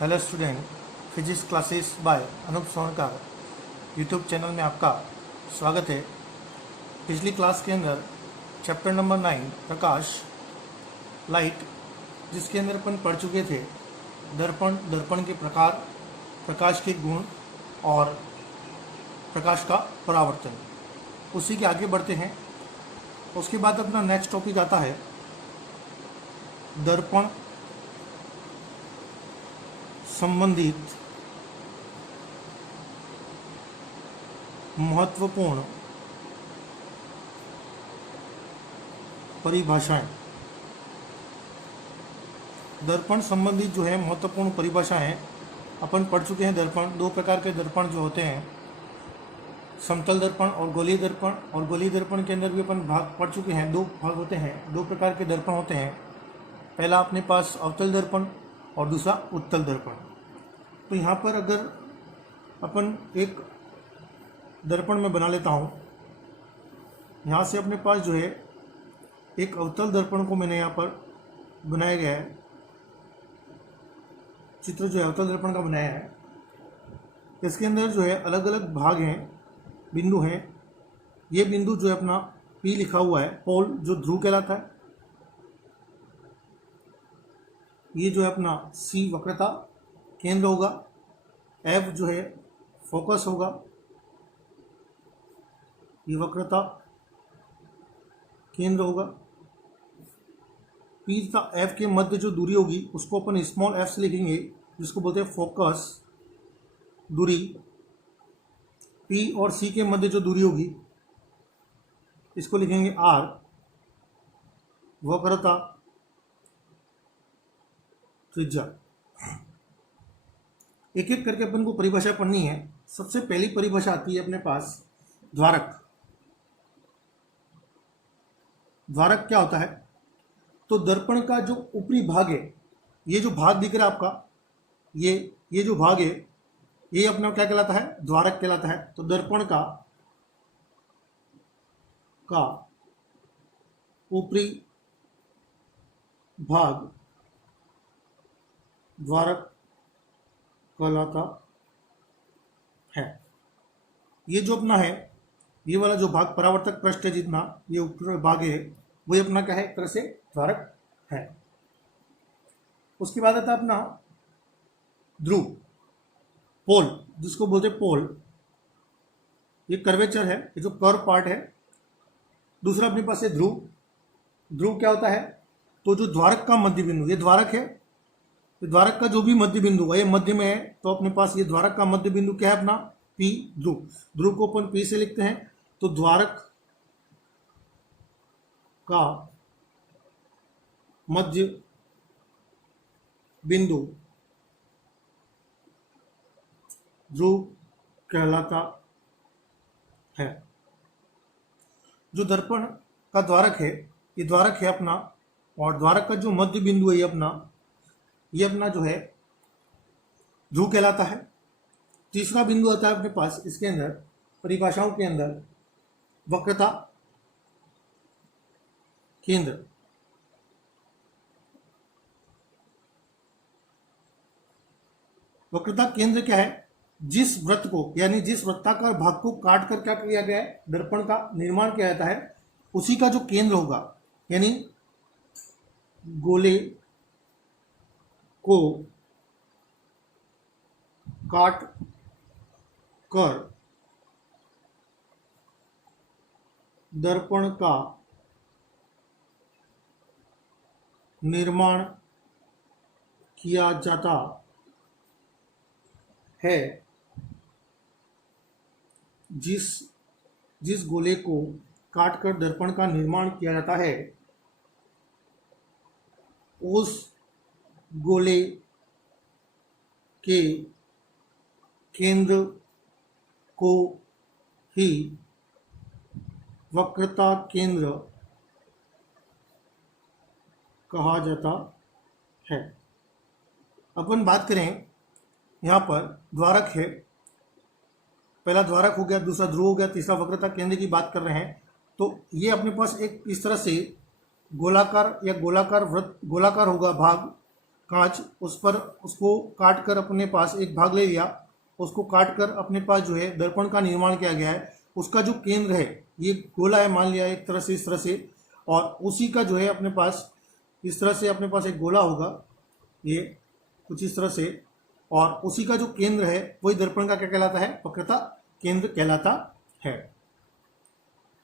Hello student, physics classes by Anoop Sonkar YouTube channel में आपका स्वागत है। पिछली क्लास के अंदर चैप्टर नंबर 9 प्रकाश लाइट, जिसके अंदर अपन पढ़ चुके थे दर्पण, दर्पण के प्रकार, प्रकाश के गुण और प्रकाश का परावर्तन। उसी के आगे बढ़ते हैं। उसके बाद अपना नेक्स्ट टॉपिक आता है दर्पण संबंधित महत्वपूर्ण परिभाषाएं। दर्पण संबंधित जो है महत्वपूर्ण परिभाषाएं अपन पढ़ चुके हैं। दर्पण, दो प्रकार के दर्पण जो होते हैं, समतल दर्पण और गोलीय दर्पण। और गोलीय दर्पण के अंदर भी अपन भाग पढ़ चुके हैं। दो भाग होते हैं, दो प्रकार के दर्पण होते हैं। पहला अपने पास अवतल दर्पण और दूसरा उत्तल दर्पण। तो यहाँ पर अगर अपन एक दर्पण में बना लेता हूँ, यहाँ से अपने पास जो है एक अवतल दर्पण को मैंने यहाँ पर बनाया गया है। चित्र जो है अवतल दर्पण का बनाया है। इसके अंदर जो है अलग अलग भाग हैं, बिंदु हैं। ये बिंदु जो है अपना P लिखा हुआ है, पोल जो ध्रुव कहलाता है। ये जो है अपना C वक्रता केंद्र होगा, F जो है फोकस होगा, ये वक्रता केंद्र होगा। P तथा F के मध्य जो दूरी होगी उसको अपन स्मॉल f से लिखेंगे, जिसको बोलते हैं फोकस दूरी। P और C के मध्य जो दूरी होगी इसको लिखेंगे R, वक्रता त्रिज्या। एक एक करके अपन को परिभाषा पढ़नी है। सबसे पहली परिभाषा आती है अपने पास द्वारक। द्वारक क्या होता है? तो दर्पण का जो ऊपरी भाग है, ये जो भाग दिख रहा है आपका, ये जो भाग है, ये अपना क्या कहलाता है? द्वारक कहलाता है। तो दर्पण का ऊपरी भाग द्वारक कहलाता है। ये जो अपना है, ये वाला जो भाग परावर्तक पृष्ठ है, जितना ये ऊपर भाग है, वही अपना क्या है? एक तरह से द्वारक है। उसके बाद आता है अपना ध्रुव, पोल, जिसको बोलते हैं पोल। ये कर्वेचर है, ये जो कर्व पार्ट है। दूसरा अपने पास है ध्रुव। ध्रुव क्या होता है? तो जो द्वारक का मध्य बिंदु, ये द्वारक है, तो द्वारक का जो भी मध्य बिंदु है, ये मध्य में है। तो अपने पास ये द्वारक का मध्य बिंदु क्या है? अपना P, ध्रुव। ध्रुव को अपन P से लिखते हैं। तो द्वारक का मध्य बिंदु ध्रुव कहलाता है। जो दर्पण का द्वारक है, ये द्वारक है अपना, और द्वारक का जो मध्य बिंदु है ये अपना जो है ध्रुव कहलाता है। तीसरा बिंदु आता है अपने पास इसके अंदर परिभाषाओं के अंदर वक्रता केंद्र। वक्रता केंद्र क्या है? जिस वृत्त को, यानी जिस वृत्ताकार भाग को काट कर क्या किया गया है, दर्पण का निर्माण किया जाता है, उसी का जो केंद्र होगा, यानी गोले को काट कर दर्पण का निर्माण किया जाता है। जिस गोले को काट कर दर्पण का निर्माण किया जाता है, उस गोले के केंद्र को ही वक्रता केंद्र कहा जाता है। अपन बात करें, यहाँ पर द्वारक है, पहला द्वारक हो गया, दूसरा ध्रुव हो गया, तीसरा वक्रता केंद्र की बात कर रहे हैं। तो ये अपने पास एक इस तरह से गोलाकार या गोलाकार वृत्त, गोलाकार होगा भाग, कांच, उस पर उसको काट कर अपने पास एक भाग ले लिया, उसको काट कर अपने पास जो है दर्पण का निर्माण किया गया है। उसका जो केंद्र है ये गोला है, मान लिया एक तरह से, इस तरह से, और उसी का जो है अपने पास इस तरह से अपने पास एक गोला होगा, ये कुछ इस तरह से, और उसी का जो केंद्र है वही दर्पण का क्या कहलाता है, वक्रता केंद्र कहलाता है।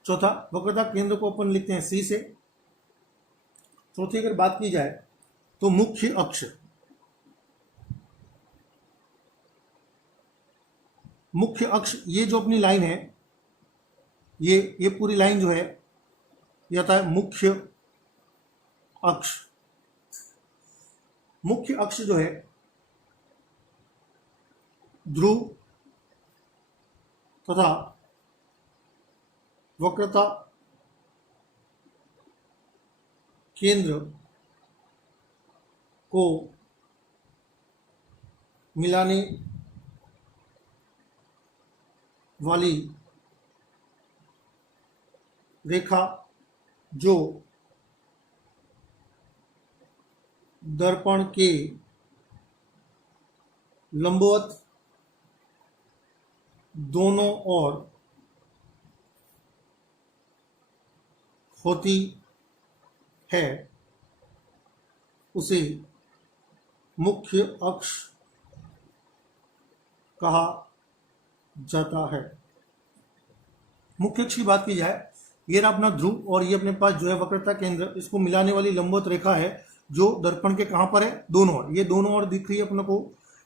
चौथा, वक्रता केंद्र को अपन लिखते हैं सी से। चौथी अगर बात की जाए तो मुख्य अक्ष, मुख्य अक्ष ये जो अपनी लाइन है, ये पूरी लाइन जो है ये आता है मुख्य अक्ष। मुख्य अक्ष जो है ध्रुव तथा वक्रता केंद्र को मिलाने वाली रेखा जो दर्पण के लंबवत दोनों ओर होती है उसे मुख्य अक्ष कहा जाता है। मुख्य अक्ष की बात की जाए, ये रहा अपना ध्रुव और ये अपने पास जो है वक्रता केंद्र, इसको मिलाने वाली लंबवत रेखा है जो दर्पण के कहाँ पर है, दोनों ओर। ये दोनों ओर दिख रही है अपने को,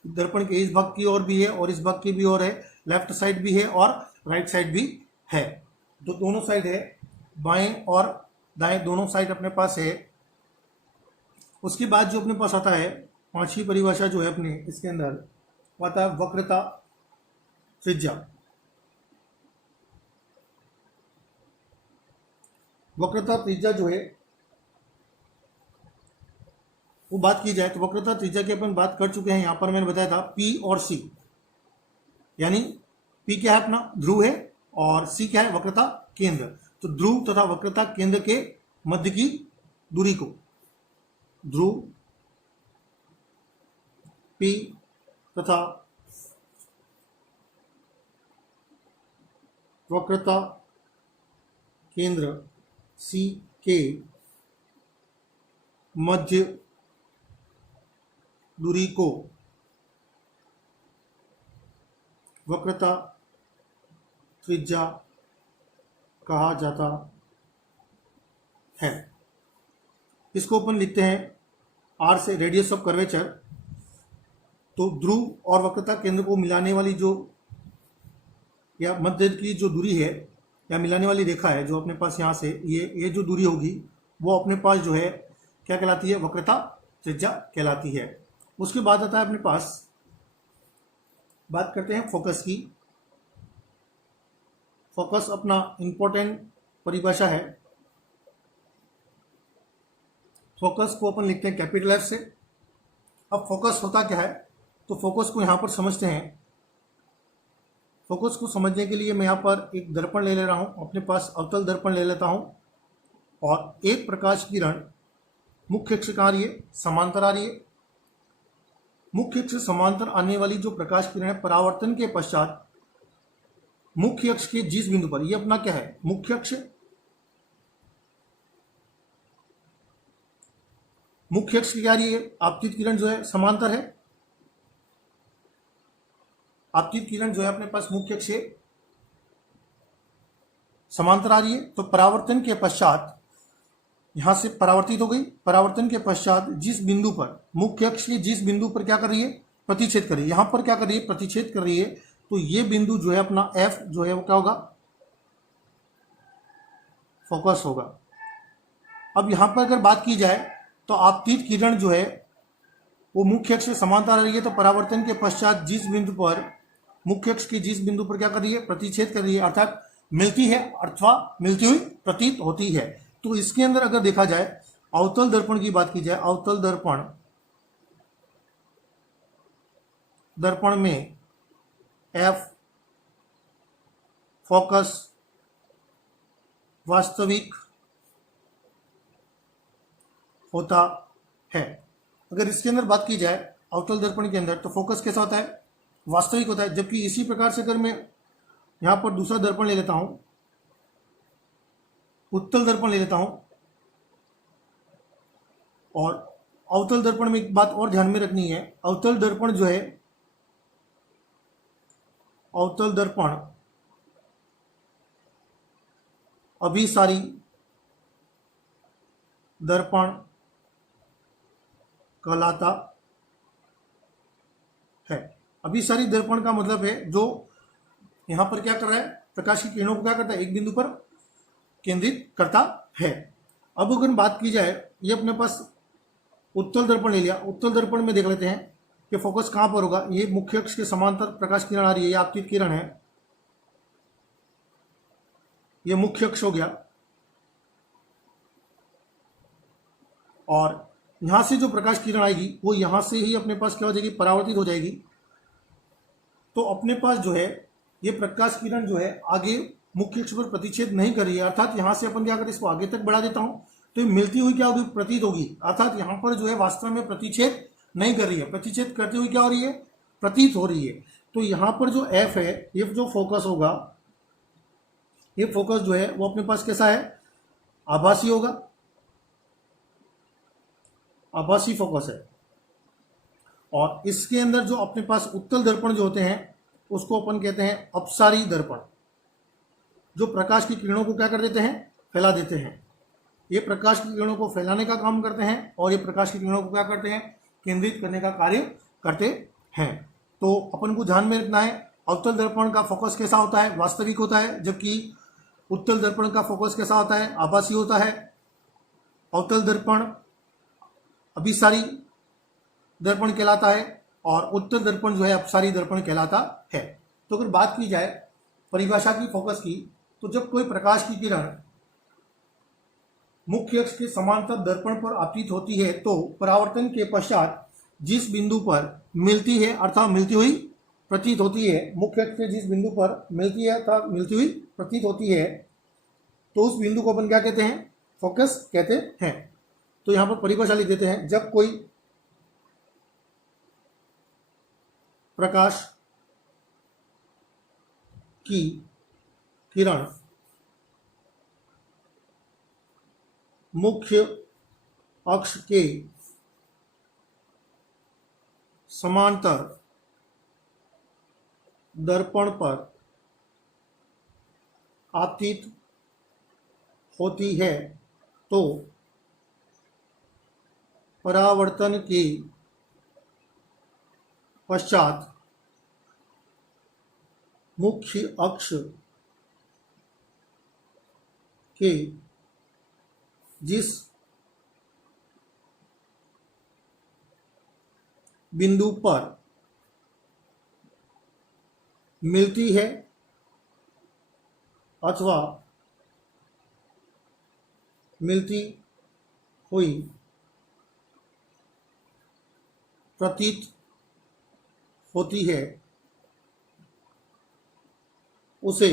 दर्पण के इस भाग की ओर भी है और इस भाग की भी ओर है, लेफ्ट साइड भी है और राइट साइड भी है, तो दोनों साइड है, बाएं और दाएं दोनों साइड अपने पास है। उसके बाद जो अपने पास आता है पांचवी परिभाषा जो है अपने इसके अंदर वो आता है वक्रता त्रिज्या। वक्रता त्रिज्या जो है वो बात की जाए तो वक्रता त्रिज्या की अपन बात कर चुके हैं, यहां पर मैंने बताया था पी और सी, यानी पी क्या है अपना ध्रुव है और सी क्या है वक्रता केंद्र। तो ध्रुव तथा वक्रता केंद्र के मध्य की दूरी को ध्रुव पी तथा वक्रता केंद्र सी के मध्य दूरी को वक्रता त्रिज्या कहा जाता है। इसको अपन लिखते हैं आर से, रेडियस ऑफ कर्वेचर। तो ध्रुव और वक्रता केंद्र को मिलाने वाली जो या मध्य की जो दूरी है या मिलाने वाली रेखा है जो अपने पास यहाँ से ये जो दूरी होगी वो अपने पास जो है क्या कहलाती है, वक्रता त्रिज्या कहलाती है। उसके बाद आता है अपने पास, बात करते हैं फोकस की। फोकस अपना इंपॉर्टेंट परिभाषा है। फोकस को अपन लिखते हैं कैपिटल एफ से। अब फोकस होता क्या है, तो फोकस को यहाँ पर समझते हैं। फोकस को समझने के लिए मैं यहाँ पर एक दर्पण ले रहा हूँ, अपने पास अवतल दर्पण ले लेता हूँ और एक प्रकाश किरण मुख्य अक्ष कहाँ आ रही है, समांतर आ रही है। मुख्य अक्ष समांतर आने वाली जो प्रकाश किरण है परावर्तन के पश्चात मुख्य अक्ष के जिस बिंदु पर, ये अपना क्या है मुख्य अक्ष, मुख्य अक्ष की क्या आ रही है, आपतित किरण जो है समांतर है। आपतित किरण जो है अपने पास मुख्य अक्ष से समांतर आ रही है। तो परावर्तन के पश्चात यहां से परावर्तित हो गई, परावर्तन के पश्चात जिस बिंदु पर मुख्य अक्ष के जिस बिंदु पर क्या कर रही है, प्रतिच्छेद कर रही है, यहां पर क्या कर रही है, प्रतिच्छेद कर रही है। तो ये बिंदु जो है अपना एफ जो है वो क्या होगा, फोकस होगा। अब यहां पर अगर बात की जाए तो आपतित किरण जो है वो मुख्य अक्ष से समांतर आ रही है, तो परावर्तन के पश्चात जिस बिंदु पर मुख्य अक्ष के जिस बिंदु पर क्या कर रही है, प्रतिच्छेद कर रही है, अर्थात मिलती है अथवा मिलती हुई प्रतीत होती है। तो इसके अंदर अगर देखा जाए अवतल दर्पण की बात की जाए, अवतल दर्पण में एफ फोकस वास्तविक होता है। अगर इसके अंदर बात की जाए अवतल दर्पण के अंदर, तो फोकस कैसा होता है, वास्तविक होता है। जबकि इसी प्रकार से अगर मैं यहाँ पर दूसरा दर्पण ले लेता हूँ, उत्तल दर्पण ले लेता हूँ, और अवतल दर्पण में एक बात और ध्यान में रखनी है, अवतल दर्पण जो है, अवतल दर्पण अभिसारी दर्पण कहलाता है। अभिसारी दर्पण का मतलब है जो यहां पर क्या कर रहा है, प्रकाश की किरणों को क्या करता है, एक बिंदु पर केंद्रित करता है। अब अगर बात की जाए, ये अपने पास उत्तल दर्पण ले लिया, उत्तल दर्पण में देख लेते हैं कि फोकस कहां पर होगा। ये मुख्य अक्ष के समांतर प्रकाश किरण आ रही है, ये आपतित किरण है, ये मुख्य अक्ष हो गया, और यहां से जो प्रकाश किरण आएगी वो यहां से ही अपने पास क्या हो जाएगी, परावर्तित हो जाएगी। तो अपने पास जो है ये प्रकाश किरण जो है आगे मुख्य अक्ष पर प्रतिच्छेद नहीं कर रही है, अर्थात यहां से अपन क्या करें, इसको आगे तक बढ़ा देता हूं, तो ये मिलती हुई क्या होगी, प्रतीत होगी। अर्थात यहां पर जो है वास्तव में प्रतिच्छेद नहीं कर रही है, प्रतिच्छेद करते हुए क्या हो रही है, प्रतीत हो रही है। तो यहां पर जो एफ है, ये जो फोकस होगा, ये फोकस जो है वो अपने पास कैसा है, आभासी होगा, आभासी फोकस है। और इसके अंदर जो अपने पास उत्तल दर्पण जो होते हैं उसको अपन कहते हैं अपसारी दर्पण, जो प्रकाश की किरणों को क्या कर देते हैं, फैला देते हैं। ये प्रकाश की किरणों को फैलाने का काम करते हैं, और ये प्रकाश की किरणों को क्या करते हैं, केंद्रित करने का कार्य करते हैं। तो अपन को ध्यान में रखना है, अवतल दर्पण का फोकस कैसा होता है, वास्तविक होता है, जबकि उत्तल दर्पण का फोकस कैसा होता है, आभासी होता है। अवतल दर्पण अभिसारी दर्पण कहलाता है, और उत्तल दर्पण जो है अपसारी दर्पण कहलाता है। तो अगर बात की जाए परिभाषा की फोकस की, तो जब कोई प्रकाश की किरण मुख्य अक्ष के समांतर दर्पण पर आपतित होती है, तो परावर्तन के पश्चात जिस बिंदु पर मिलती है, अर्थात मिलती हुई प्रतीत होती है, मुख्य अक्ष से जिस बिंदु पर मिलती है अर्थात मिलती हुई प्रतीत होती है, तो उस बिंदु को अपन क्या कहते हैं, फोकस कहते हैं। तो यहां पर परिभाषा लिख देते हैं, जब कोई प्रकाश की किरण मुख्य अक्ष के समांतर दर्पण पर आपतित होती है, तो परावर्तन के पश्चात मुख्य अक्ष के जिस बिंदु पर मिलती है अथवा मिलती हुई प्रतीत होती है, उसे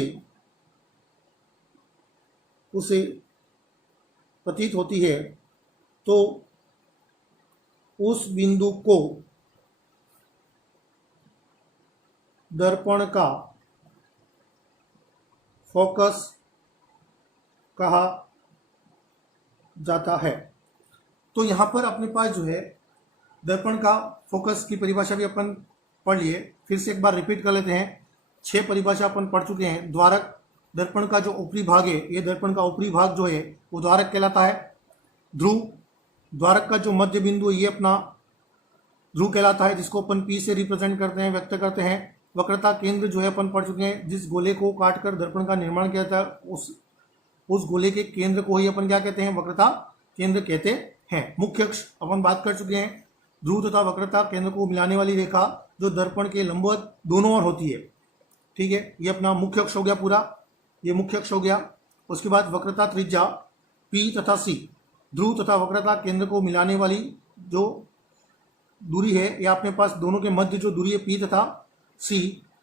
प्रतीत होती है, तो उस बिंदु को दर्पण का फोकस कहा जाता है। तो यहां पर अपने पास जो है दर्पण का फोकस की परिभाषा भी अपन पढ़ लिए, फिर से एक बार रिपीट कर लेते हैं। 6 परिभाषा अपन पढ़ चुके हैं। द्वारक, दर्पण का जो ऊपरी भाग है, ये दर्पण का ऊपरी भाग जो है वो द्वारक कहलाता है। ध्रुव, द्वारक का जो मध्य बिंदु है ये अपना ध्रुव कहलाता है, जिसको अपन पी से रिप्रेजेंट करते हैं, व्यक्त करते हैं। वक्रता केंद्र जो है अपन पढ़ चुके हैं, जिस गोले को काटकर दर्पण का निर्माण किया जाता है उस गोले के केंद्र को ही अपन क्या कहते हैं, वक्रता केंद्र कहते हैं। मुख्य अक्ष अपन बात कर चुके हैं, ध्रुव तथा वक्रता केंद्र को मिलाने वाली रेखा जो दर्पण के लंबवत दोनों ओर होती है, ठीक है। ये अपना मुख्य अक्ष हो गया पूरा, ये मुख्य अक्ष हो गया। उसके बाद वक्रता त्रिज्या पी तथा सी, ध्रुव तथा वक्रता केंद्र को मिलाने वाली जो दूरी है, या अपने पास दोनों के मध्य जो दूरी है पी तथा सी,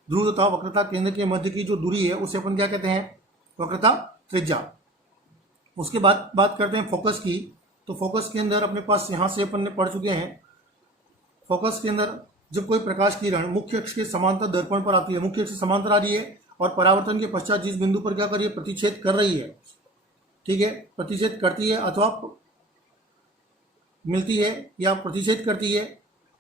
ध्रुव तथा वक्रता केंद्र के मध्य की जो दूरी है उसे अपन क्या कहते हैं, वक्रता त्रिज्या। उसके बाद बात करते हैं फोकस की। तो फोकस के अंदर अपने पास यहाँ से अपन ने पढ़ चुके हैं फोकस के अंदर जब कोई प्रकाश किरण मुख्य अक्ष के समांतर दर्पण पर आती है, मुख्य अक्ष से समांतर आ रही है और परावर्तन के पश्चात जिस बिंदु पर क्या कर रही है, प्रतिच्छेद कर रही है, ठीक है, प्रतिच्छेद करती है अथवा मिलती है या प्रतिच्छेद करती है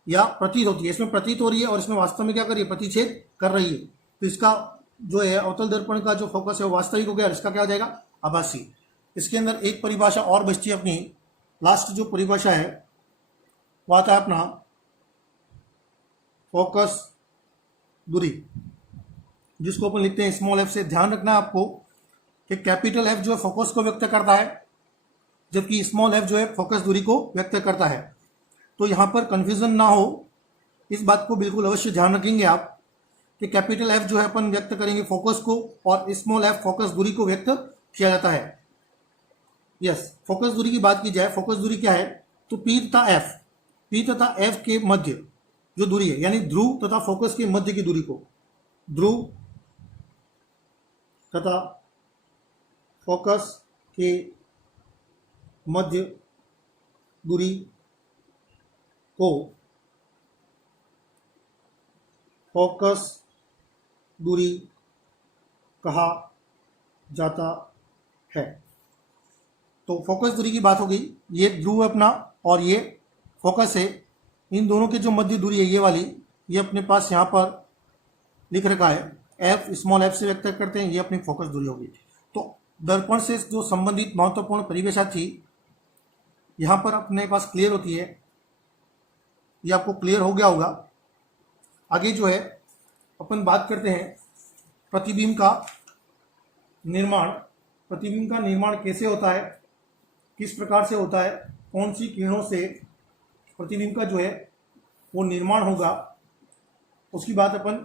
या प्रतीत होती है। इसमें प्रतीत हो रही है और इसमें वास्तव में क्या कर रही है, प्रतिच्छेद कर रही है। तो इसका जो है अवतल दर्पण का जो फोकस है वो वास्तविक हो गया और इसका क्या हो जाएगा, आभासी। इसके अंदर एक परिभाषा और बचती है अपनी, लास्ट जो परिभाषा है वो आता है अपना फोकस दूरी, जिसको अपन लिखते हैं स्मॉल एफ से। ध्यान रखना है आपको कि कैपिटल एफ जो है फोकस को व्यक्त करता है, जबकि स्मॉल एफ जो है फोकस दूरी को व्यक्त करता है। तो यहाँ पर कंफ्यूजन ना हो, इस बात को बिल्कुल अवश्य ध्यान रखेंगे आप कि कैपिटल एफ जो है अपन व्यक्त करेंगे फोकस को और स्मॉल एफ फोकस दूरी को व्यक्त किया जाता है। यस, फोकस दूरी की बात की जाए, फोकस दूरी क्या है, तो पी तथा एफ के मध्य जो दूरी है, यानी ध्रुव तथा फोकस के मध्य की दूरी को, ध्रुव तथा फोकस के मध्य दूरी को फोकस दूरी कहा जाता है। तो फोकस दूरी की बात हो गई, ये ध्रुव है अपना और ये फोकस है, इन दोनों की जो मध्य दूरी है ये वाली, ये अपने पास यहाँ पर लिख रखा है, एफ स्मॉल एफ से व्यक्त करते हैं, ये अपनी फोकस दूरी होगी। तो दर्पण से जो संबंधित महत्वपूर्ण परिभाषा थी यहाँ पर अपने पास क्लियर होती है, ये आपको क्लियर हो गया होगा। आगे जो है अपन बात करते हैं प्रतिबिंब का निर्माण। प्रतिबिंब का निर्माण कैसे होता है, किस प्रकार से होता है, कौन सी किरणों से प्रतिबिंब का जो है वो निर्माण होगा, उसकी बात अपन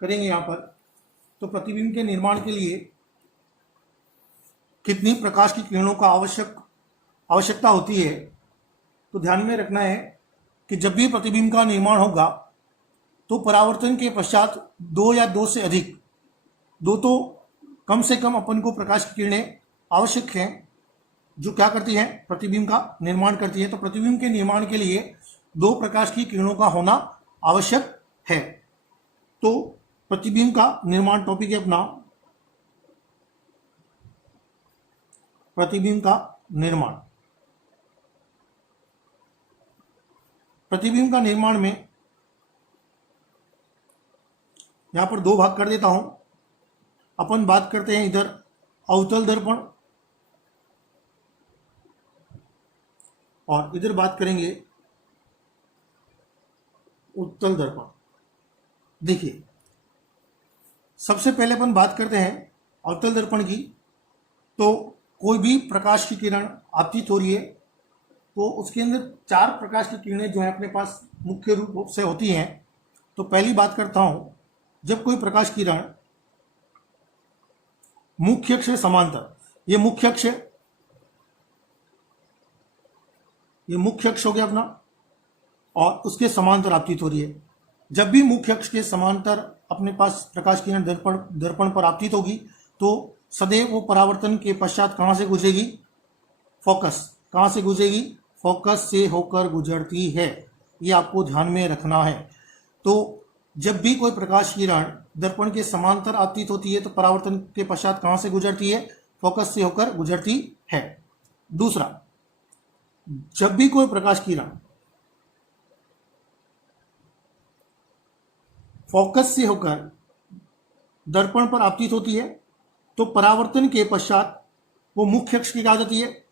करेंगे यहाँ पर। तो प्रतिबिंब के निर्माण के लिए कितनी प्रकाश की किरणों का आवश्यकता होती है, तो ध्यान में रखना है कि जब भी प्रतिबिंब का निर्माण होगा तो परावर्तन के पश्चात दो या दो से अधिक, दो तो कम से कम अपन को प्रकाश की किरणें आवश्यक हैं जो क्या करती हैं, प्रतिबिंब का निर्माण करती है। तो प्रतिबिंब के निर्माण के लिए दो प्रकाश की किरणों का होना आवश्यक है। तो प्रतिबिंब का निर्माण टॉपिक है अपना प्रतिबिंब का निर्माण। प्रतिबिंब का निर्माण में यहां पर दो भाग कर देता हूं। अपन बात करते हैं इधर अवतल दर्पण और इधर बात करेंगे उत्तल दर्पण। देखिए, सबसे पहले अपन बात करते हैं अवतल दर्पण की। तो कोई भी प्रकाश की किरण आपतित हो रही है तो उसके अंदर चार प्रकाश की किरणें जो है अपने पास मुख्य रूप से होती हैं। तो पहली बात करता हूं, जब कोई प्रकाश किरण मुख्य अक्ष से समांतर, ये मुख्य अक्ष है, ये मुख्य अक्ष हो गया अपना, और उसके समांतर आपतित हो रही है। जब भी मुख्य अक्ष के समांतर अपने पास प्रकाश किरण दर्पण पर आपतित होगी तो सदैव वो परावर्तन के पश्चात कहां से गुजरेगी, फोकस, कहां से गुजरेगी, फोकस से होकर गुजरती है। ये आपको ध्यान में रखना है। तो जब भी कोई प्रकाश किरण दर्पण के समांतर आपतित होती है तो परावर्तन के पश्चात कहां से गुजरती है, फोकस से होकर गुजरती है। दूसरा, जब भी कोई प्रकाश किरण फोकस से होकर दर्पण पर आपतित होती है तो परावर्तन के पश्चात वो मुख्य अक्ष की क्या हो जाती है,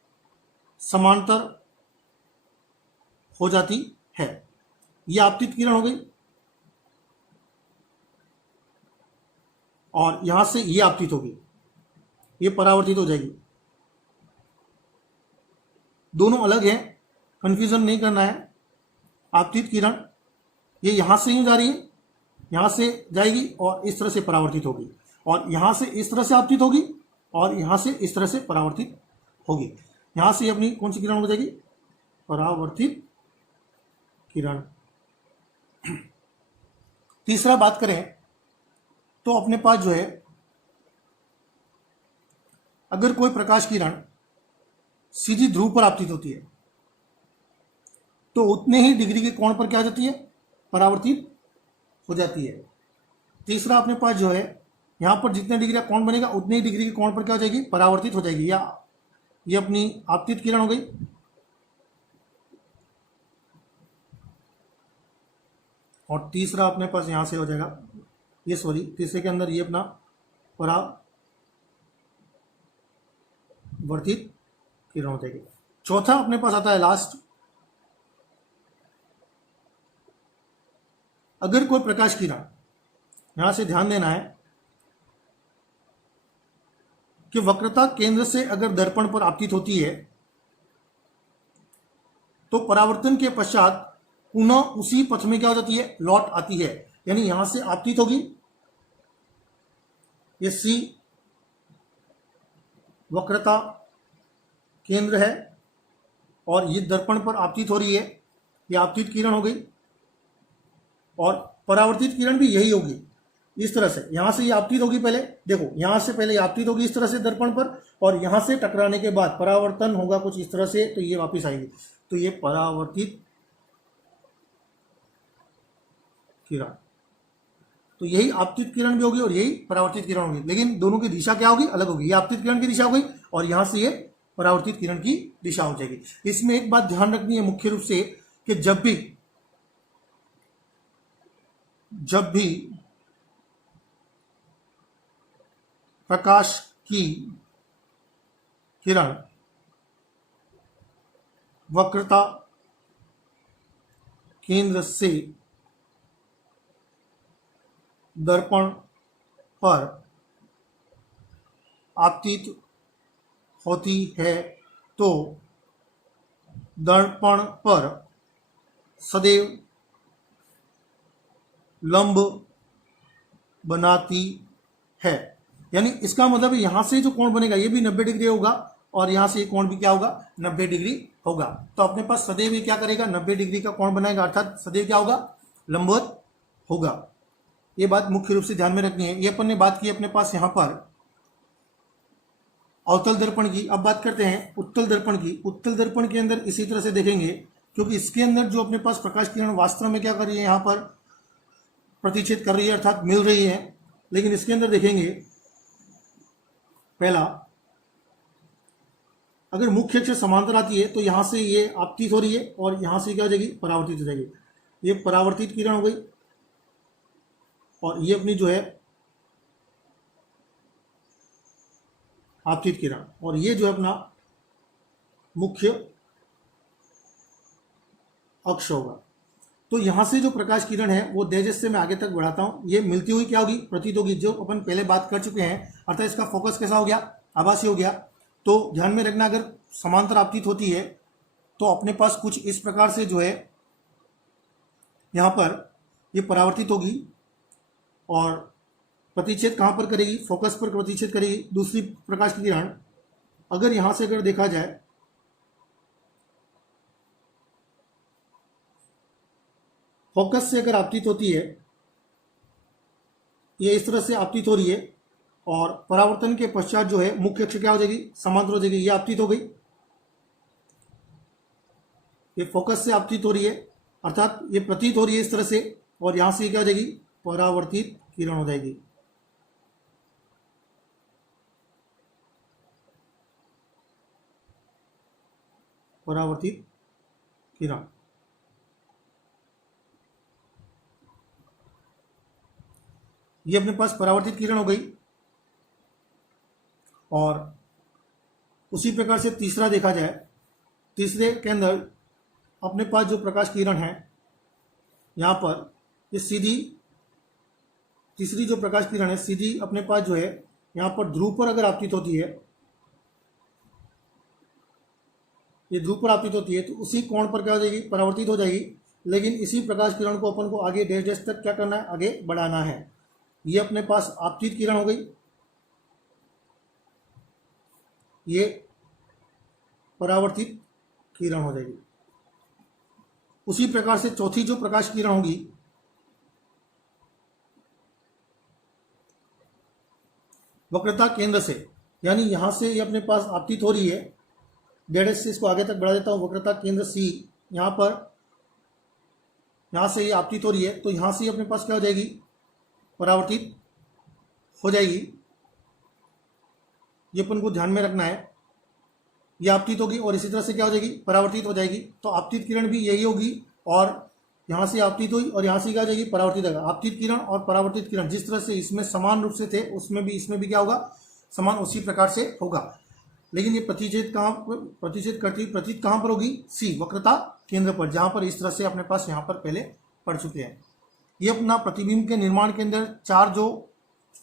समांतर हो जाती है। यह आपतित किरण हो गई और यहां से ये आपतित होगी, ये परावर्तित हो जाएगी। दोनों अलग हैं, कंफ्यूजन नहीं करना है। आपतित किरण ये यहां से ही जा रही है, यहां से जाएगी और इस तरह से परावर्तित होगी, और यहां से इस तरह से आपतित होगी और यहां से इस तरह से परावर्तित होगी। यहां से अपनी कौन सी किरण हो जाएगी, परावर्तित किरण। तीसरा बात करें तो अपने पास जो है, अगर कोई प्रकाश किरण सीधी ध्रुव पर आपतित होती है तो उतने ही डिग्री के कोण पर क्या हो जाती है, परावर्तित हो जाती है। तीसरा अपने पास जो है यहाँ पर जितने डिग्री का कोण बनेगा उतने ही डिग्री के कोण पर क्या हो जाएगी, परावर्तित हो जाएगी, या ये अपनी आपतित किरण हो गई। और तीसरा अपने पास यहां से हो जाएगा, ये सॉरी तीसरे के अंदर ये अपना परावर्तित किरण हो जाएगी। चौथा अपने पास आता है लास्ट, अगर कोई प्रकाश किरण, यहां से ध्यान देना है कि वक्रता केंद्र से अगर दर्पण पर आपतित होती है तो परावर्तन के पश्चात पुनः उसी पथ में क्या हो जाती है, लौट आती है। यानी यहां से आपतित होगी, ये सी वक्रता केंद्र है और ये दर्पण पर आपतित हो रही है, ये आपतित किरण हो गई। और परावर्तित किरण भी यही होगी, इस तरह से यहां से ये आपतित होगी, पहले देखो यहां से पहले आपतित होगी इस तरह से दर्पण पर, और यहां से टकराने के बाद परावर्तन होगा कुछ इस तरह से, तो ये वापस आएगी, तो ये परावर्तित किरण। तो यही आपतित किरण भी होगी और यही परावर्तित किरण होगी, लेकिन दोनों की दिशा क्या होगी, अलग होगी। ये आपतित किरण की दिशा हो गई और यहां से ये परावर्तित किरण की दिशा हो जाएगी। इसमें एक बात ध्यान रखनी है मुख्य रूप से कि जब भी प्रकाश की किरण वक्रता केंद्र से दर्पण पर आपतित होती है तो दर्पण पर सदैव लंब बनाती है। यानी इसका मतलब यहां से जो कोण बनेगा ये भी 90 डिग्री होगा और यहां से ये कोण भी क्या होगा, 90 डिग्री होगा। तो अपने पास सदैव ये क्या करेगा, 90 डिग्री का कोण बनाएगा, अर्थात सदैव क्या होगा, लंबवत होगा। ये बात मुख्य रूप से ध्यान में रखनी है। ये अपन ने बात की अपने पास यहां पर अवतल दर्पण की। अब बात करते हैं उत्तल दर्पण की। उत्तल दर्पण के अंदर इसी तरह से देखेंगे, क्योंकि इसके अंदर जो अपने पास प्रकाश किरण वास्तव में क्या कर रही है, यहां पर प्रतिच्छेद कर रही है, अर्थात मिल रही है। लेकिन इसके अंदर देखेंगे, पहला अगर मुख्य अक्ष समांतर आती है तो यहां से ये आपतित हो रही है और यहां से क्या हो जाएगी, परावर्तित हो जाएगी। ये परावर्तित किरण हो गई और ये अपनी जो है आपतित किरण, और ये जो है अपना मुख्य अक्ष होगा। तो यहां से जो प्रकाश किरण है वो जैसे से मैं आगे तक बढ़ाता हूं, ये मिलती हुई क्या होगी, प्रतीत होगी, जो अपन पहले बात कर चुके हैं। अर्थात इसका फोकस कैसा हो गया, आभासी हो गया। तो ध्यान में रखना, अगर समांतर आपतित होती है तो अपने पास कुछ इस प्रकार से जो है यहां पर ये परावर्तित होगी और प्रतिच्छेद कहां पर करेगी, फोकस पर प्रतिच्छेद करेगी। दूसरी प्रकाश की किरण अगर यहां से अगर देखा जाए फोकस से अगर आपतित होती है, ये इस तरह से आपतित हो रही है और परावर्तन के पश्चात जो है मुख्य अक्ष क्या हो जाएगी, समांतर हो जाएगी। ये आपतित हो गई, ये फोकस से आपतित हो रही है, अर्थात ये प्रतीत हो रही है इस तरह से, और यहां से क्या हो जाएगी, परावर्तित किरण हो जाएगी। परावर्तित किरण, ये अपने पास परावर्तित किरण हो गई। और उसी प्रकार से तीसरा देखा जाए, तीसरे के अंदर अपने पास जो प्रकाश किरण है यहां पर ये सीधी, तीसरी जो प्रकाश किरण है सीधी अपने पास जो है यहां पर ध्रुव पर अगर आपतित होती है, ये ध्रुव पर आपतित होती है तो उसी कोण पर क्या हो जाएगी, परावर्तित हो जाएगी। लेकिन इसी प्रकाश किरण को अपन को आगे डैश डैश तक क्या करना है, आगे बढ़ाना है। ये अपने पास आपतित किरण हो गई, ये परावर्तित किरण हो जाएगी। उसी प्रकार से चौथी जो प्रकाश किरण होगी वक्रता केंद्र से, यानी यहां से ये अपने पास आपतित हो रही है, डेढ़ से इसको आगे तक बढ़ा देता हूं, वक्रता केंद्र सी, यहां पर यहाँ से ये आपतित हो रही है, तो यहाँ से ये अपने पास क्या हो जाएगी, परावर्तित हो जाएगी। ये अपन को ध्यान में रखना है, ये आपतित होगी और इसी तरह से क्या हो जाएगी, परावर्तित हो जाएगी। तो आपतित किरण भी यही होगी, और यहाँ से आपतित हुई और यहाँ से क्या हो जाएगी, परावर्तित होगा। आपतित किरण और परावर्तित किरण जिस तरह से इसमें समान रूप से थे, उसमें भी इसमें भी क्या होगा, समान उसी प्रकार से होगा। लेकिन ये प्रतिच्छेद प्रतीत कहाँ पर होगी, सी वक्रता केंद्र पर, जहाँ पर इस तरह से अपने पास यहाँ पर पहले पढ़ चुके हैं। ये अपना प्रतिबिंब के निर्माण के अंदर चार जो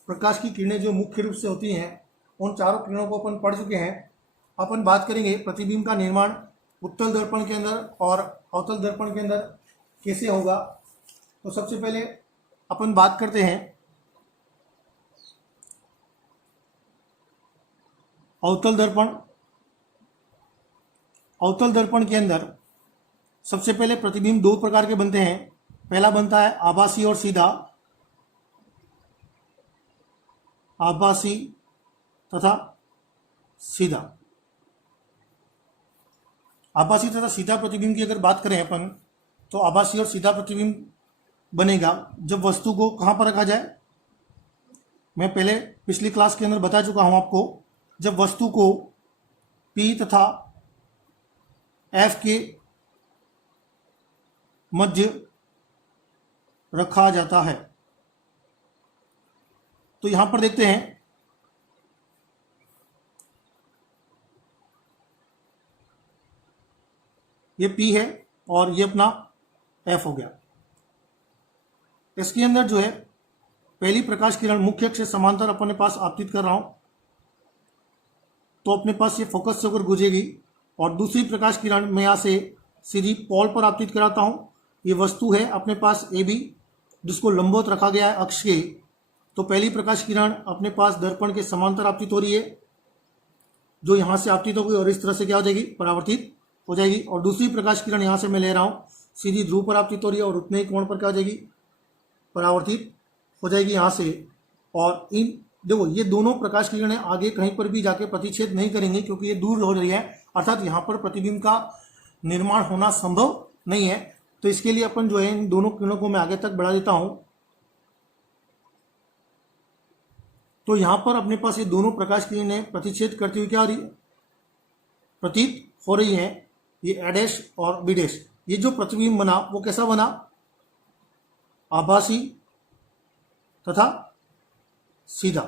प्रकाश की किरणें जो मुख्य रूप से होती हैं, उन चारों किरणों को अपन पढ़ चुके हैं। अपन बात करेंगे प्रतिबिंब का निर्माण उत्तल दर्पण के अंदर और अवतल दर्पण के अंदर कैसे होगा। तो सबसे पहले अपन बात करते हैं अवतल दर्पण। अवतल दर्पण के अंदर सबसे पहले प्रतिबिंब दो प्रकार के बनते हैं। पहला बनता है आभासी और सीधा, आभासी तथा सीधा। आभासी तथा सीधा प्रतिबिंब की अगर बात करें अपन, तो आभासी और सीधा प्रतिबिंब बनेगा जब वस्तु को कहाँ पर रखा जाए। मैं पहले पिछली क्लास के अंदर बता चुका हूं आपको, जब वस्तु को P तथा F के मध्य रखा जाता है। तो यहां पर देखते हैं ये P है और ये अपना F हो गया। इसके अंदर जो है पहली प्रकाश किरण मुख्य अक्ष से समांतर अपने पास आपतित कर रहा हूं, तो अपने पास ये फोकस से होकर गुजरेगी, और दूसरी प्रकाश किरण मैं यहाँ से सीधी पॉल पर आपतित कराता हूं। ये वस्तु है अपने पास AB, जिसको लंबवत रखा गया है अक्ष के। तो पहली प्रकाश किरण अपने पास दर्पण के समांतर आपतित हो रही है, जो यहाँ से आपतित होगी और इस तरह से क्या हो जाएगी, परावर्तित हो जाएगी। और दूसरी प्रकाश किरण यहाँ से मैं ले रहा हूँ, सीधी ध्रुव पर आपतित हो रही है और उतने ही कोण पर क्या हो जाएगी, परावर्तित हो जाएगी यहाँ से। और इन देखो ये दोनों प्रकाश किरणें आगे कहीं पर भी जाके प्रतिच्छेद नहीं करेंगे, क्योंकि ये दूर हो रही है, अर्थात यहाँ पर प्रतिबिंब का निर्माण होना संभव नहीं है। तो इसके लिए अपन जो है इन दोनों किरणों को मैं आगे तक बढ़ा देता हूं। तो यहां पर अपने पास ये दोनों प्रकाश किरणें प्रतिच्छेद करती हुई क्या हो रही है, प्रतीत हो रही है। ये A डैश और B डैश, ये जो प्रतिबिंब बना वो कैसा बना, आभासी तथा सीधा।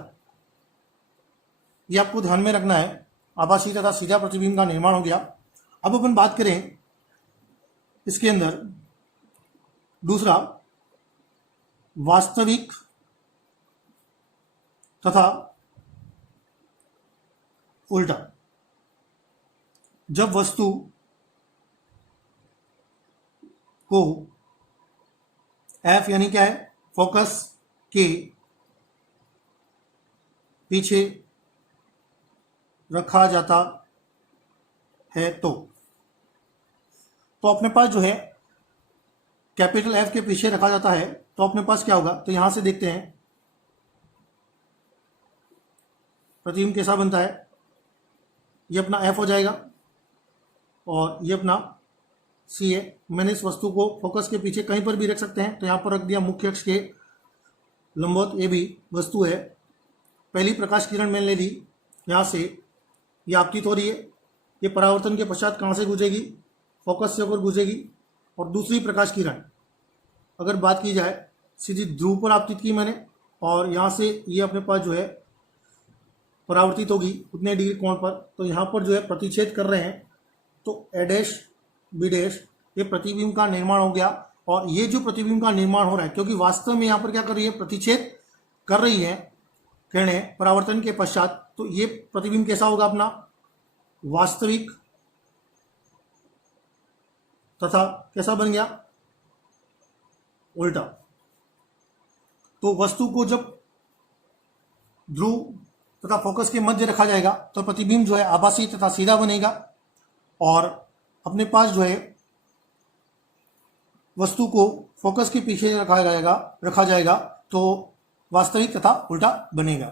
ये आपको ध्यान में रखना है, आभासी तथा सीधा प्रतिबिंब का निर्माण हो गया। अब अपन बात करें इसके अंदर दूसरा वास्तविक तथा उल्टा। जब वस्तु को F यानी क्या है, फोकस के पीछे रखा जाता है, तो अपने पास जो है कैपिटल F के पीछे रखा जाता है, तो अपने पास क्या होगा। तो यहां से देखते हैं प्रतिबिंब कैसा बनता है। ये अपना F हो जाएगा और ये अपना C है। मैंने इस वस्तु को फोकस के पीछे कहीं पर भी रख सकते हैं, तो यहां पर रख दिया मुख्य अक्ष के लंबवत AB वस्तु है। पहली प्रकाश किरण मैंने ले ली, यहाँ से ये आपतित हो रही है, ये परावर्तन के पश्चात कहाँ से गुजरेगी, फोकस से होकर गुजरेगी। और दूसरी प्रकाश किरण अगर बात की जाए, सीधी ध्रुव पर आपतित की मैंने, और यहाँ से ये अपने पास जो है परावर्तित होगी उतने डिग्री कोण पर। तो यहाँ पर जो है प्रतिच्छेद कर रहे हैं, तो A डैश B डैश, ये प्रतिबिंब का निर्माण हो गया। और ये जो प्रतिबिंब का निर्माण हो रहा है, क्योंकि वास्तव में यहाँ पर क्या कर रही है, प्रतिच्छेद कर रही है किरणें परावर्तन के पश्चात, तो ये प्रतिबिंब कैसा होगा अपना, वास्तविक तथा कैसा बन गया, उल्टा। तो वस्तु को जब ध्रुव तथा फोकस के मध्य रखा जाएगा, तो प्रतिबिंब जो है आभासी तथा सीधा बनेगा, और अपने पास जो है वस्तु को फोकस के पीछे रखा जाएगा तो वास्तविक तथा उल्टा बनेगा।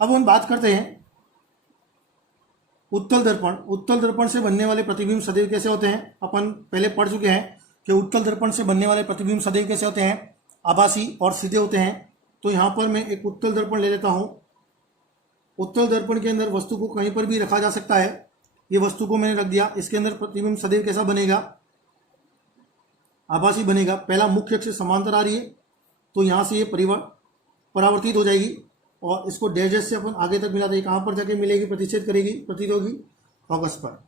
अब हम बात करते हैं उत्तल दर्पण। उत्तल दर्पण से बनने वाले प्रतिबिंब सदैव कैसे होते हैं, अपन पहले पढ़ चुके हैं कि उत्तल दर्पण से बनने वाले प्रतिबिंब सदैव कैसे होते हैं, आभासी और सीधे होते हैं। तो यहाँ पर मैं एक उत्तल दर्पण ले लेता हूँ। उत्तल दर्पण के अंदर वस्तु को कहीं पर भी रखा जा सकता है। ये वस्तु को मैंने रख दिया, इसके अंदर प्रतिबिंब सदैव कैसा बनेगा, आभासी बनेगा। पहला मुख्य अक्ष से समांतर आ रही है, तो यहाँ से ये परावर्तित हो जाएगी और इसको डैश से अपन आगे तक मिलाते हैं। कहाँ पर जाके मिलेगी, प्रतिच्छेद करेगी, प्रतीत होगी फोकस पर।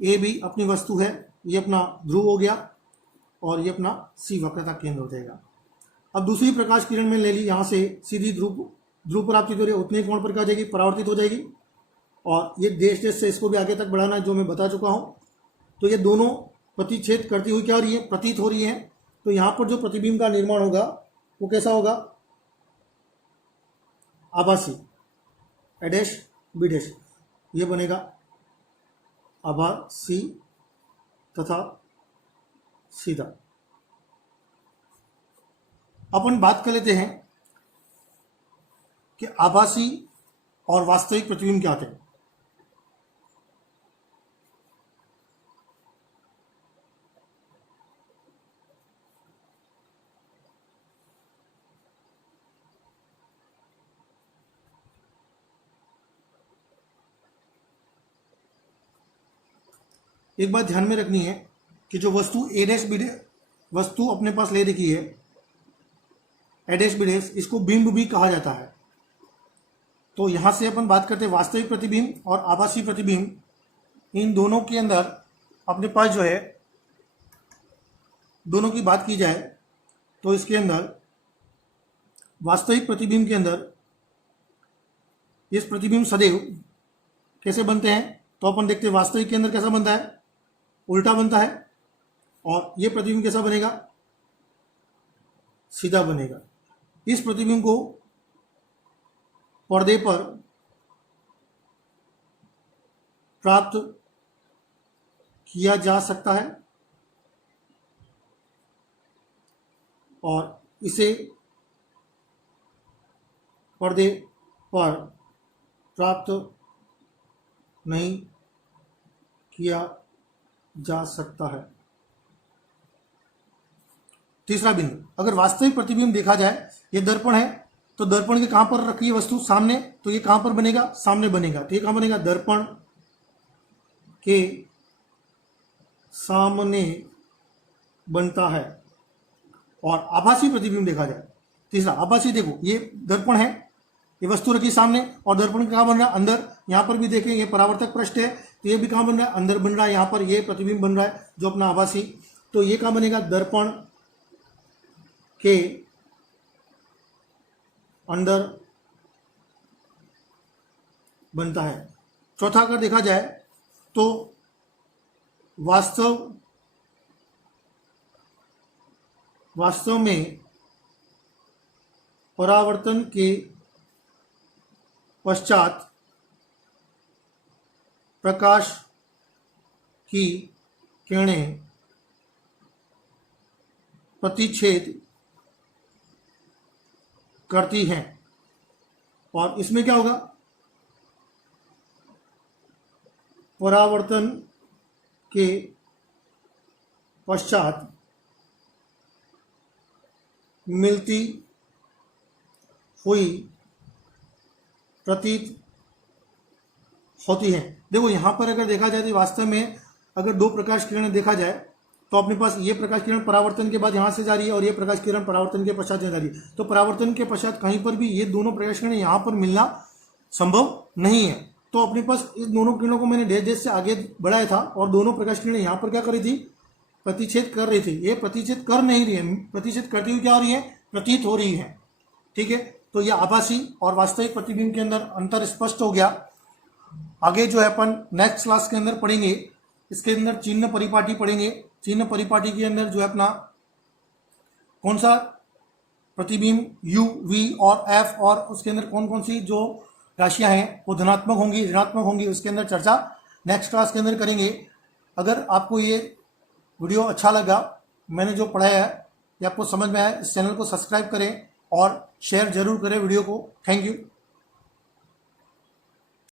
ये भी अपनी वस्तु है, ये अपना ध्रुव हो गया और ये अपना सी वक्रता केंद्र हो जाएगा। अब दूसरी प्रकाश किरण में ले ली, यहाँ से सीधी ध्रुव प्राप्तित हो रही है, उतने कोण पर क्या हो जाएगी, परावर्तित हो जाएगी। और ये डैश से इसको भी आगे तक बढ़ाना, जो मैं बता चुका हूँ। तो ये दोनों प्रतिच्छेद करती हुई क्या हो रही है, प्रतीत हो रही है। तो यहाँ पर जो प्रतिबिंब का निर्माण होगा वो कैसा होगा, आभासी, ए डैश बी डैश, ये बनेगा आभासी तथा सीधा। अपन बात कर लेते हैं कि आभासी और वास्तविक प्रतिबिंब क्या होते हैं। एक बात ध्यान में रखनी है कि जो वस्तु ए डैश बी डैश वस्तु अपने पास ले रखी है, ए डैश बी डैश, इसको बिंब भी कहा जाता है। तो यहां से अपन बात करते हैं वास्तविक प्रतिबिंब और आभासी प्रतिबिंब। इन दोनों के अंदर अपने पास जो है, दोनों की बात की जाए तो इसके अंदर वास्तविक प्रतिबिंब के अंदर इस प्रतिबिंब सदैव कैसे बनते हैं, तो अपन देखते हैं वास्तविक के अंदर कैसा बनता है, उल्टा बनता है। और ये प्रतिबिंब कैसा बनेगा, सीधा बनेगा। इस प्रतिबिंब को पर्दे पर प्राप्त किया जा सकता है और इसे पर्दे पर प्राप्त नहीं किया जा सकता है। तीसरा बिंदु, अगर वास्तविक प्रतिबिंब देखा जाए, ये दर्पण है, तो दर्पण के कहां पर रखी है वस्तु, सामने, तो ये कहां पर बनेगा, सामने बनेगा। तो ये कहां बनेगा, दर्पण के सामने बनता है। और आभासी प्रतिबिंब देखा जाए, तीसरा आभासी, देखो ये दर्पण है, ये वस्तु रखी सामने और दर्पण कहां बन रहा है, अंदर। यहां पर भी देखें, ये परावर्तक पृष्ठ है, तो ये भी कहां बन रहा है, अंदर बन रहा है। यहां पर ये प्रतिबिंब बन रहा है जो अपना आभासी। तो ये कहां बनेगा, दर्पण के अंदर बनता है। चौथा अगर देखा जाए तो वास्तव में परावर्तन के पश्चात प्रकाश की किरणें प्रतिच्छेद करती हैं और इसमें क्या होगा, परावर्तन के पश्चात मिलती हुई प्रतीत होती है। देखो यहाँ पर अगर देखा जाए तो वास्तव में अगर दो प्रकाश किरणें देखा जाए तो अपने पास ये प्रकाश किरण परावर्तन के बाद यहाँ से जा रही है और ये प्रकाश किरण परावर्तन के पश्चात जा रही है। तो परावर्तन के पश्चात कहीं पर भी ये दोनों प्रकाश किरणें यहाँ पर मिलना संभव नहीं है। तो अपने पास इस दोनों किरणों को मैंने डैश डैश से आगे बढ़ाया था और दोनों प्रकाश किरणें यहाँ पर क्या कर रही थी, प्रतिच्छेद कर रही थी। ये प्रतिच्छेद कर नहीं रही है, प्रतिच्छेद करती हुई क्या हो रही है, प्रतीत हो रही है। ठीक है, तो ये आभासी और वास्तविक प्रतिबिंब के अंदर अंतर स्पष्ट हो गया। आगे जो है अपन नेक्स्ट क्लास के अंदर पढ़ेंगे, इसके अंदर चिन्ह परिपाटी पढ़ेंगे। चिन्ह परिपाटी के अंदर जो है अपना कौन सा प्रतिबिंब U, V और F और उसके अंदर कौन कौन सी जो राशियां हैं वो धनात्मक होंगी ऋणात्मक होंगी, उसके अंदर चर्चा नेक्स्ट क्लास के अंदर करेंगे। अगर आपको ये वीडियो अच्छा लगा, मैंने जो पढ़ाया है ये आपको समझ में आया, इस चैनल को सब्सक्राइब करें और शेयर जरूर करें वीडियो को। Thank you.